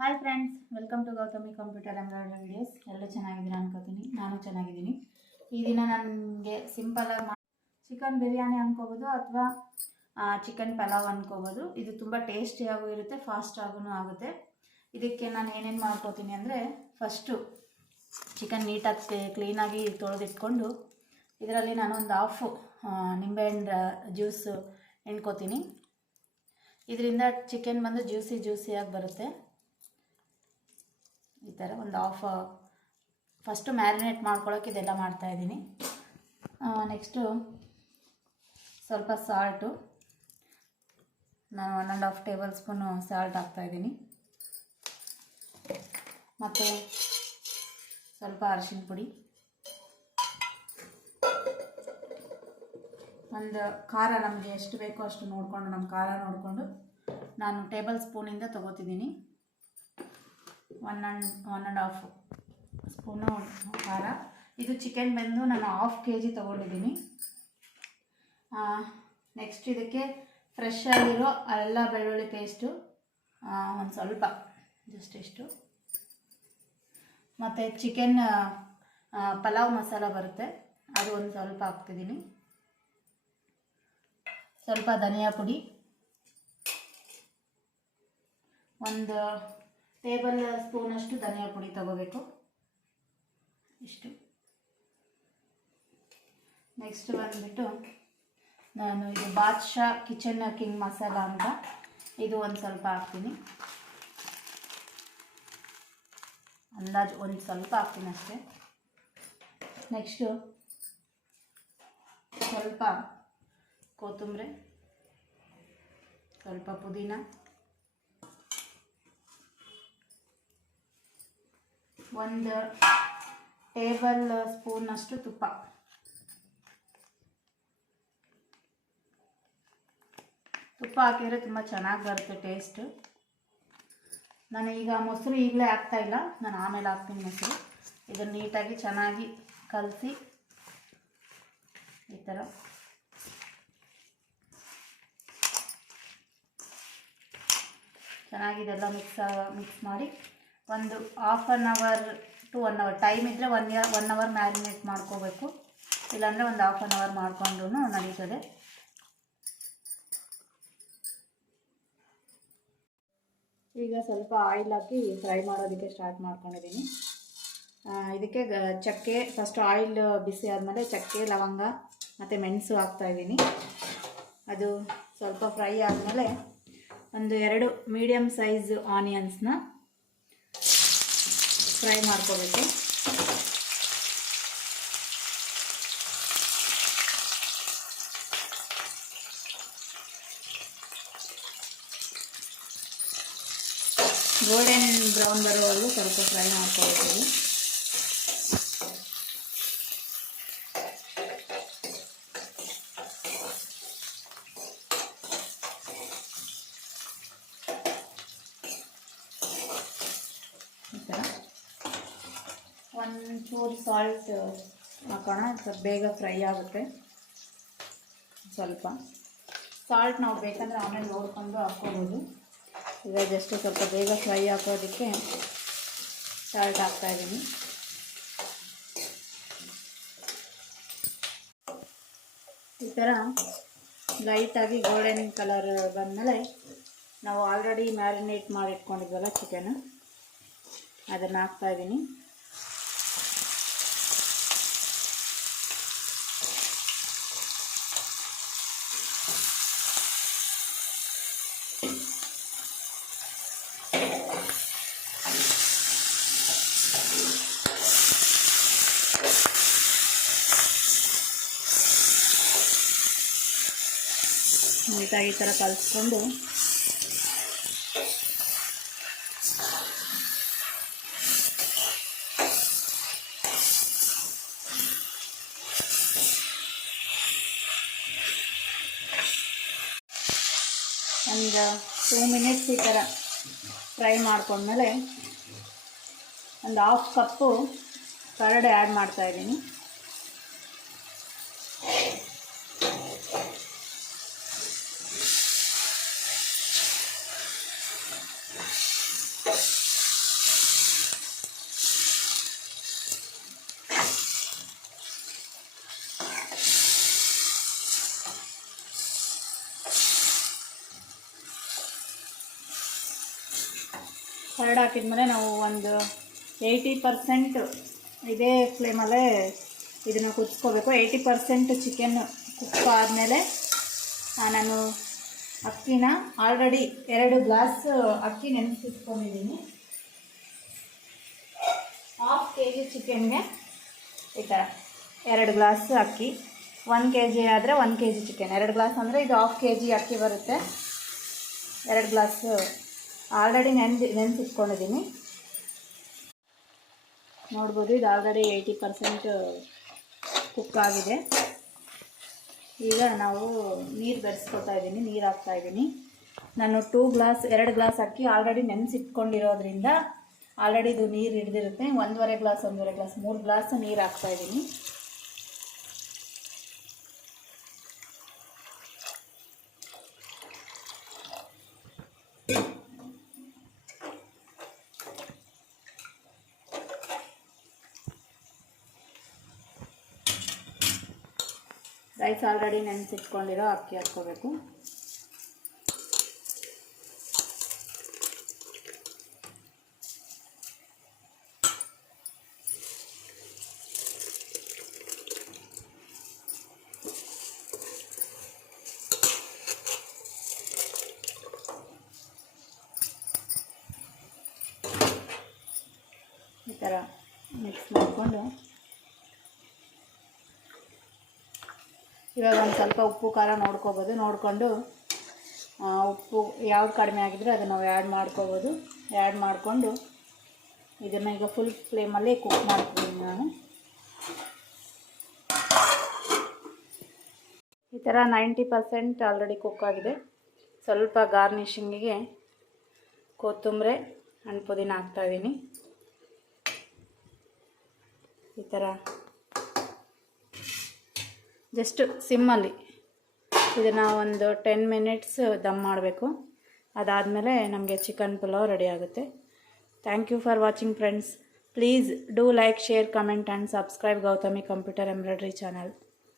Hi friends, welcome to Gautami computer embroidery videos. ಎಲ್ಲ ಚೆನ್ನಾಗಿದ್ದೀರಾ ಅನ್ಕೋತೀನಿ. ನಾನು ಚೆನ್ನಾಗಿದ್ದೀನಿ. ಈ ದಿನ ನನಗೆ ಸಿಂಪಲಾಗಿ ಚಿಕನ್ ಬಿರಿಯಾನಿ ಅನ್ಕೋಬೋದು ಅಥವಾ ಚಿಕನ್ ಪಲಾವ್ ಅನ್ಕೋಬೋದು. ಇದು ತುಂಬ ಟೇಸ್ಟಿಯಾಗೂ ಇರುತ್ತೆ, ಫಾಸ್ಟಾಗೂ ಆಗುತ್ತೆ. ಇದಕ್ಕೆ ನಾನು ಏನೇನು ಮಾಡ್ಕೋತೀನಿ ಅಂದರೆ, ಫಸ್ಟು ಚಿಕನ್ ನೀಟಾಗಿ ಕ್ಲೀನಾಗಿ ತೊಳೆದಿಟ್ಕೊಂಡು ಇದರಲ್ಲಿ ನಾನೊಂದು ಹಾಫು ನಿಂಬೆಹಣ್ಣು ಜ್ಯೂಸು ಎಣ್ಕೋತೀನಿ. ಇದರಿಂದ ಚಿಕನ್ ಬಂದು ಜ್ಯೂಸಿಯಾಗಿ ಬರುತ್ತೆ. ಈ ಥರ ಒಂದು ಹಾಫ್ ಫಸ್ಟು ಮ್ಯಾರಿನೇಟ್ ಮಾಡ್ಕೊಳ್ಳೋಕೆ ಇದೆಲ್ಲ ಮಾಡ್ತಾಯಿದ್ದೀನಿ. ನೆಕ್ಸ್ಟು ಸ್ವಲ್ಪ ಸಾಲ್ಟು, ನಾನು 1.5 ಟೇಬಲ್ ಸ್ಪೂನು ಸಾಲ್ಟ್ ಹಾಕ್ತಾಯಿದ್ದೀನಿ. ಮತ್ತು ಸ್ವಲ್ಪ ಅರಿಶಿನ ಪುಡಿ, ಒಂದು ಖಾರ ನಮಗೆ ಎಷ್ಟು ಬೇಕೋ ಅಷ್ಟು ನೋಡಿಕೊಂಡು, ನಮ್ಮ ಖಾರ ನೋಡಿಕೊಂಡು ನಾನು ಟೇಬಲ್ ಸ್ಪೂನಿಂದ ತೊಗೋತಿದ್ದೀನಿ. 1.5 ಸ್ಪೂನು ಖಾರ. ಇದು ಚಿಕನ್ ಬಂದು ನಾನು 1/2 kg ತೊಗೊಂಡಿದ್ದೀನಿ. ನೆಕ್ಸ್ಟ್ ಇದಕ್ಕೆ ಫ್ರೆಶ್ ಆಗಿರೋ ಅಲ್ಲ ಬೆಳ್ಳುಳ್ಳಿ ಪೇಸ್ಟು ಒಂದು ಸ್ವಲ್ಪ, ಜಸ್ಟ್ ಇಷ್ಟು. ಮತ್ತು ಚಿಕನ್ ಪಲಾವ್ ಮಸಾಲ ಬರುತ್ತೆ, ಅದು ಒಂದು ಸ್ವಲ್ಪ ಹಾಕ್ತಿದ್ದೀನಿ. ಸ್ವಲ್ಪ ಧನಿಯಾ ಪುಡಿ, ಒಂದು ಟೇಬಲ್ ಸ್ಪೂನಷ್ಟು ಧನಿಯಾ ಪುಡಿ ತಗೋಬೇಕು, ಇಷ್ಟು. ನೆಕ್ಸ್ಟ್ ಬಂದುಬಿಟ್ಟು ನಾನು ಇದು ಬಾದ್ಶಾ ಕಿಚನ್ ಕಿಂಗ್ ಮಸಾಲ ಅಂತ, ಇದು ಒಂದು ಸ್ವಲ್ಪ ಹಾಕ್ತೀನಿ. ಅಂದಾಜು ಒಂದು ಸ್ವಲ್ಪ ಹಾಕ್ತೀನಿ ಅಷ್ಟೇ. ನೆಕ್ಸ್ಟು ಸ್ವಲ್ಪ ಕೊತ್ತಂಬರಿ, ಸ್ವಲ್ಪ ಪುದೀನ, ಒಂದು ಟೇಬಲ್ ಸ್ಪೂನಷ್ಟು ತುಪ್ಪ. ತುಪ್ಪ ಹಾಕಿದರೆ ತುಂಬ ಚೆನ್ನಾಗಿ ಬರುತ್ತೆ ಟೇಸ್ಟು. ನಾನು ಈಗ ಮೊಸರು ಈಗಲೇ ಹಾಕ್ತಾಯಿಲ್ಲ, ನಾನು ಆಮೇಲೆ ಹಾಕ್ತೀನಿ ಮೊಸರು. ಇದನ್ನು ನೀಟಾಗಿ ಚೆನ್ನಾಗಿ ಕಲಸಿ ಈ ಥರ ಚೆನ್ನಾಗಿದೆಲ್ಲ ಮಿಕ್ಸ್ ಮಾಡಿ ಒಂದು 1/2 hour to 1 hour, ಟೈಮ್ ಇದ್ದರೆ 1 hour ಮ್ಯಾರಿನೇಟ್ ಮಾಡ್ಕೋಬೇಕು, ಇಲ್ಲಾಂದರೆ ಒಂದು 1/2 hour ಮಾಡಿಕೊಂಡು ನಡೀತದೆ. ಈಗ ಸ್ವಲ್ಪ ಆಯಿಲ್ ಹಾಕಿ ಫ್ರೈ ಮಾಡೋದಕ್ಕೆ ಸ್ಟಾರ್ಟ್ ಮಾಡ್ಕೊಂಡಿದ್ದೀನಿ. ಇದಕ್ಕೆ ಚಕ್ಕೆ, ಫಸ್ಟ್ ಆಯಿಲ್ ಬಿಸಿ ಆದಮೇಲೆ ಚಕ್ಕೆ, ಲವಂಗ ಮತ್ತು ಮೆಣಸು ಹಾಕ್ತಾಯಿದ್ದೀನಿ. ಅದು ಸ್ವಲ್ಪ ಫ್ರೈ ಆದಮೇಲೆ ಒಂದು 2 ಮೀಡಿಯಮ್ ಸೈಜ್ ಆನಿಯನ್ಸ್ನ ಫ್ರೈ ಮಾಡ್ಕೋಬೇಕು. ಗೋಲ್ಡನ್ ಬ್ರೌನ್ ಬರೋವರೆಗೂ ಸ್ವಲ್ಪ ಫ್ರೈ ಮಾಡ್ಕೋಬೇಕು. ಈ ಥರ ಒಂಚೂರು ಸಾಲ್ಟ್ ಹಾಕೋಣ, ಸ್ವಲ್ಪ ಬೇಗ ಫ್ರೈ ಆಗುತ್ತೆ. ಸ್ವಲ್ಪ ಸಾಲ್ಟ್ ನಾವು ಬೇಕಂದರೆ ಆಮೇಲೆ ನೋಡಿಕೊಂಡು ಹಾಕ್ಕೋಬೋದು. ಈಗ ಜಸ್ಟ್ ಸ್ವಲ್ಪ ಬೇಗ ಫ್ರೈ ಹಾಕೋದಕ್ಕೆ ಸಾಲ್ಟ್ ಹಾಕ್ತಾಯಿದ್ದೀನಿ. ಈ ಥರ ಲೈಟಾಗಿ ಗೋಲ್ಡನ್ ಕಲರ್ ಬಂದಮೇಲೆ ನಾವು ಆಲ್ರೆಡಿ ಮ್ಯಾರಿನೇಟ್ ಮಾಡಿ ಇಟ್ಕೊಂಡಿದ್ವಲ್ಲ ಚಿಕನ್, ಅದನ್ನು ಹಾಕ್ತಾಯಿದ್ದೀನಿ. ನೀಟಾಗಿ ಈ ಥರ ಕಲಿಸ್ಕೊಂಡು ಒಂದು 2 ಮಿನಿಟ್ಸ್ ಈ ಥರ ಫ್ರೈ ಮಾಡ್ಕೊಂಡ್ಮೇಲೆ ಒಂದು 1/2 ಕಪ್ಪು ಕರಡೆ ಆ್ಯಡ್ ಮಾಡ್ತಾಯಿದ್ದೀನಿ. ಕರ್ಡ್ ಹಾಕಿದ್ಮೇಲೆ ನಾವು ಒಂದು 80% ಇದೇ ಫ್ಲೇಮಲ್ಲೇ ಇದನ್ನು ಕುದಿಸ್ಕೋಬೇಕು. 80% ಚಿಕನ್ ಕುಕ್ ಆದಮೇಲೆ ನಾನು ಅಕ್ಕಿನ ಆಲ್ರೆಡಿ 2 ಗ್ಲಾಸ್ ಅಕ್ಕಿ ನೆನೆಸಿಟ್ಕೊಂಡಿದ್ದೀನಿ. 1/2 kg ಚಿಕನ್ಗೆ ಈ ಥರ 2 ಗ್ಲಾಸ್ ಅಕ್ಕಿ, 1 kg ಆದರೆ 1 kg ಚಿಕನ್, 2 ಗ್ಲಾಸ್ ಅಂದರೆ ಇದು 1/2 kg ಅಕ್ಕಿ ಬರುತ್ತೆ. 2 ಗ್ಲಾಸ್ ಆಲ್ರೆಡಿ ನೆನೆಸಿಟ್ಕೊಂಡಿದ್ದೀನಿ. ನೋಡ್ಬೋದು, ಇದು ಆಲ್ರೆಡಿ 80% ಕುಕ್ ಆಗಿದೆ. ಈಗ ನಾವು ನೀರು ಬೆರೆಸ್ಕೊತಾ ಇದ್ದೀನಿ, ನೀರು ಹಾಕ್ತಾಯಿದ್ದೀನಿ. ನಾನು 2 ಗ್ಲಾಸ್ ಅಕ್ಕಿ ಆಲ್ರೆಡಿ ನೆನೆಸಿಟ್ಕೊಂಡಿರೋದ್ರಿಂದ ಆಲ್ರೆಡಿ ಇದು ನೀರು ಹಿಡಿದಿರುತ್ತೆ. 1.5 ಗ್ಲಾಸ್ 3 ಗ್ಲಾಸ್ ನೀರು ಹಾಕ್ತಾಯಿದ್ದೀನಿ. ರೈಸ್ ಆಲ್ರೆಡಿ ನೆನೆಸಿಟ್ಕೊಂಡಿರೋ ಅಕ್ಕಿ ಹಾಕ್ಕೋಬೇಕು. ಈ ಥರ ಮಿಕ್ಸ್ ಮಾಡಿಕೊಂಡು ಇವಾಗ ಒಂದು ಸ್ವಲ್ಪ ಉಪ್ಪು ಖಾರ ನೋಡ್ಕೋಬೋದು. ನೋಡಿಕೊಂಡು ಉಪ್ಪು ಯಾವ್ದು ಕಡಿಮೆ ಆಗಿದ್ರೆ ಅದನ್ನು ನಾವು ಆ್ಯಡ್ ಮಾಡ್ಕೋಬೋದು. ಆ್ಯಡ್ ಮಾಡಿಕೊಂಡು ಇದನ್ನು ಈಗ ಫುಲ್ ಫ್ಲೇಮಲ್ಲಿ ಕುಕ್ ಮಾಡ್ತೀನಿ ನಾನು. ಈ ಥರ 90% ಆಲ್ರೆಡಿ ಕುಕ್ ಆಗಿದೆ. ಸ್ವಲ್ಪ ಗಾರ್ನಿಷಿಂಗಿಗೆ ಕೊತ್ತಂಬರಿ ಹಣ್ಣು ಪುದೀನ ಹಾಕ್ತಾಯಿದ್ದೀನಿ. ಈ ಥರ ಜಸ್ಟ್ ಸಿಮ್ಮಲ್ಲಿ ಇದನ್ನು ಒಂದು 10 ಮಿನಿಟ್ಸ್ ದಮ್ ಮಾಡಬೇಕು. ಅದಾದಮೇಲೆ ನಮಗೆ ಚಿಕನ್ ಪಲಾವ್ ರೆಡಿ ಆಗುತ್ತೆ. Thank you for watching friends. Please do like, share, comment and subscribe Gautami computer embroidery channel.